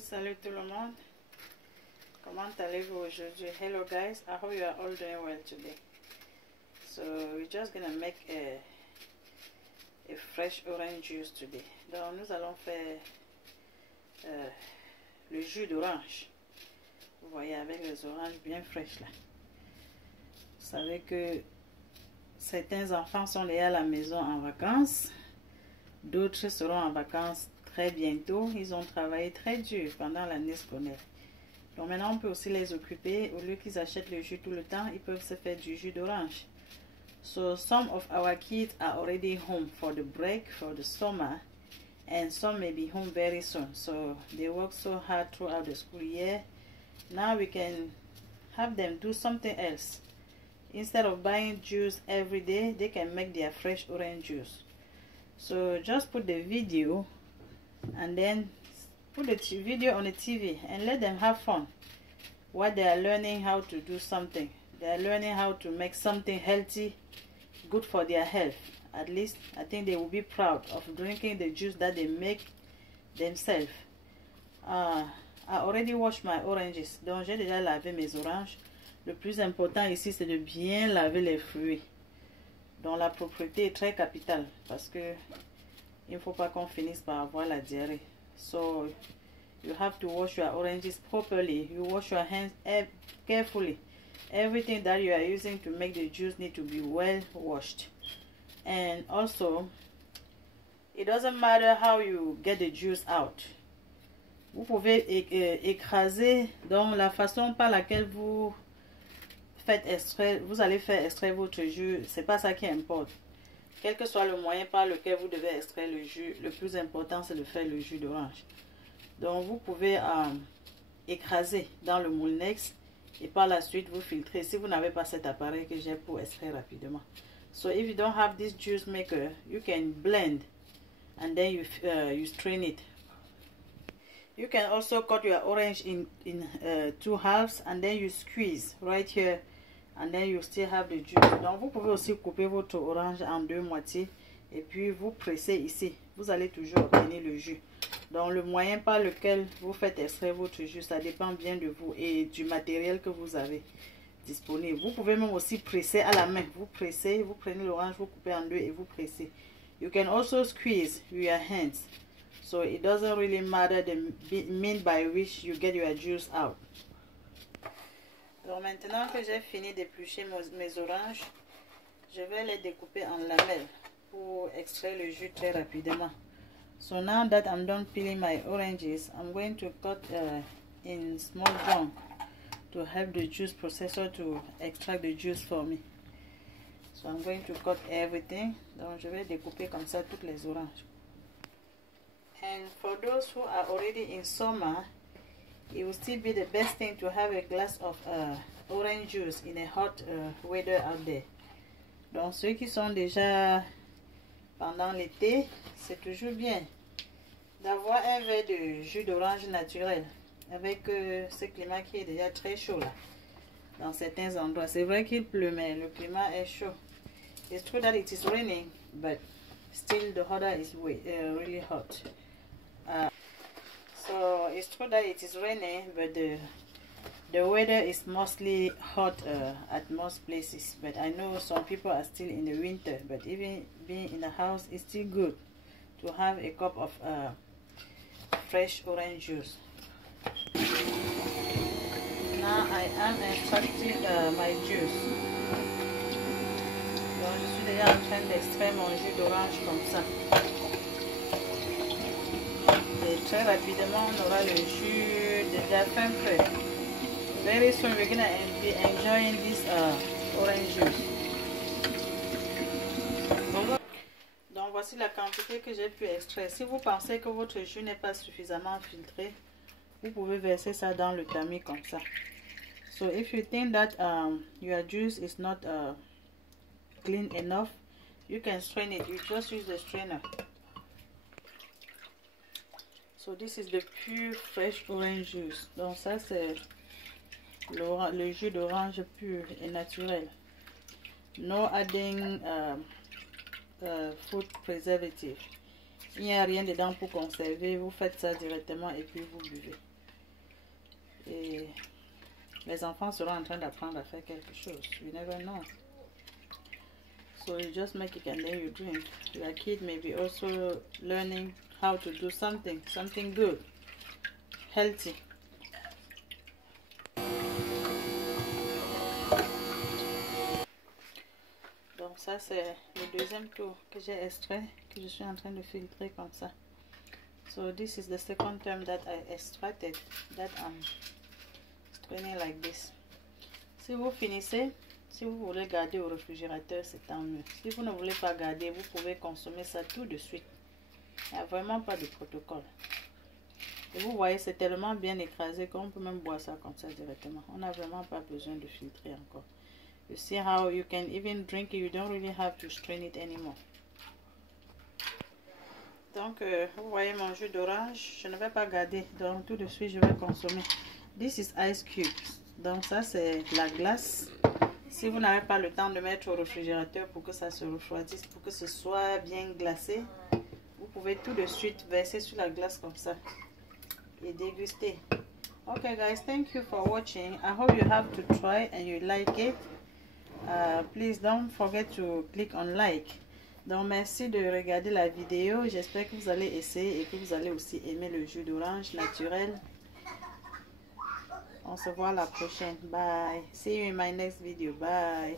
Salut tout le monde. Comment allez-vous aujourd'hui? Hello guys, I hope you are all doing well today. So we're just gonna make a fresh orange juice today. Donc nous allons faire le jus d'orange. Vous voyez, avec les oranges bien fraîches là. Vous savez que certains enfants sont déjà à la maison en vacances. D'autres seront en vacances très bientôt. Ils ont travaillé très dur pendant l'année scolaire. Donc maintenant on peut aussi les occuper. Au lieu qu'ils achètent le jus tout le temps, ils peuvent se faire du jus d'orange. So some of our kids are already home for the break, for the summer, and some may be home very soon. So they work so hard throughout the school year. Now we can have them do something else. Instead of buying juice every day, they can make their fresh orange juice. So just put the video and then put the video on the TV and let them have fun while they are learning how to do something. They are learning how to make something healthy, good for their health. At least I think they will be proud of drinking the juice that they make themselves. I already washed my oranges. Donc j'ai déjà lavé mes oranges. Le plus important ici c'est de bien laver les fruits. Donc la propreté est très capitale parce que il ne faut pas qu'on finisse par avoir la diarrhée. So you have to wash your oranges properly. You wash your hands carefully. Everything that you are using to make the juice need to be well washed. And also, it doesn't matter how you get the juice out. Vous pouvez écraser, donc la façon par laquelle vous faites extraire, vous allez faire extraire votre jus, c'est pas ça qui importe. Quel que soit le moyen par lequel vous devez extraire le jus, le plus important c'est de faire le jus d'orange. Donc vous pouvez écraser dans le Moulinex et par la suite vous filtrez si vous n'avez pas cet appareil que j'ai pour extraire rapidement. So if you don't have this juice maker, you can blend and then you strain it. You can also cut your orange in two halves and then you squeeze right here and then you still have the juice. Donc vous pouvez aussi couper votre orange en deux moitiés et puis vous pressez ici. Vous allez toujours obtenir le jus. Donc le moyen par lequel vous faites extraire votre jus, ça dépend bien de vous et du matériel que vous avez disponible. Vous pouvez même aussi presser à la main. Vous pressez, vous prenez l'orange, vous coupez en deux et vous pressez. You can also squeeze with your hands. So it doesn't really matter the mean by which you get your juice out. Donc maintenant que j'ai fini d'éplucher mes oranges, je vais les découper en lamelles pour extraire le jus très rapidement. So now that I'm done peeling my oranges, I'm going to cut in small chunks to help the juice processor to extract the juice for me. So I'm going to cut everything. Donc je vais découper comme ça toutes les oranges. And for those who are already in summer, it will still be the best thing to have a glass of orange juice in a hot weather out there. Donc ceux qui sont déjà pendant l'été, c'est toujours bien d'avoir un verre de jus d'orange naturel avec ce climat qui est déjà très chaud là dans certains endroits. C'est vrai qu'il pleut mais le climat est chaud. It's true that it is raining, but still the weather is really hot. So it's true that it is raining, but the weather is mostly hot at most places. But I know some people are still in the winter, but even being in the house is still good to have a cup of fresh orange juice. Now I am extracting my juice. Donc je suis déjà en train d'extraire mon jus d'orange comme ça. Et très rapidement on aura le jus déjà fin frais. Very soon we're gonna be enjoying this orange juice. Donc voici la quantité que j'ai pu extraire. Si vous pensez que votre jus n'est pas suffisamment filtré, vous pouvez verser ça dans le tamis comme ça. So if you think that your juice is not clean enough, you can strain it. You just use the strainer. So this is the pure fresh orange juice. Donc ça c'est le jus d'orange pur et naturel. No adding food preservative. Il n'y a rien dedans pour conserver. Vous faites ça directement et puis vous buvez. Et les enfants seront en train d'apprendre à faire quelque chose. You never know. So you just make it and then you drink. Your kid may be also learning how to do something good, healthy. Donc ça c'est le deuxième tour que j'ai extrait, que je suis en train de filtrer comme ça. So this is the second term that I extracted, that I'm straining like this. Si vous finissez, si vous voulez garder au réfrigérateur, c'est tant mieux. Si vous ne voulez pas garder, vous pouvez consommer ça tout de suite. Il n'y a vraiment pas de protocole. Et vous voyez, c'est tellement bien écrasé qu'on peut même boire ça comme ça directement. On n'a vraiment pas besoin de filtrer encore. You see how you can even drink it, you don't really have to strain it anymore. Donc, vous voyez mon jus d'orange, je ne vais pas garder. Donc, tout de suite, je vais consommer. This is ice cubes. Donc, ça, c'est la glace. Si vous n'avez pas le temps de mettre au réfrigérateur pour que ça se refroidisse, pour que ce soit bien glacé, vous pouvez tout de suite verser sur la glace comme ça et déguster. Okay guys, thank you for watching. I hope you have to try and you like it. Please don't forget to click on like. Donc merci de regarder la vidéo. J'espère que vous allez essayer et que vous allez aussi aimer le jus d'orange naturel. On se voit la prochaine. Bye. See you in my next video. Bye.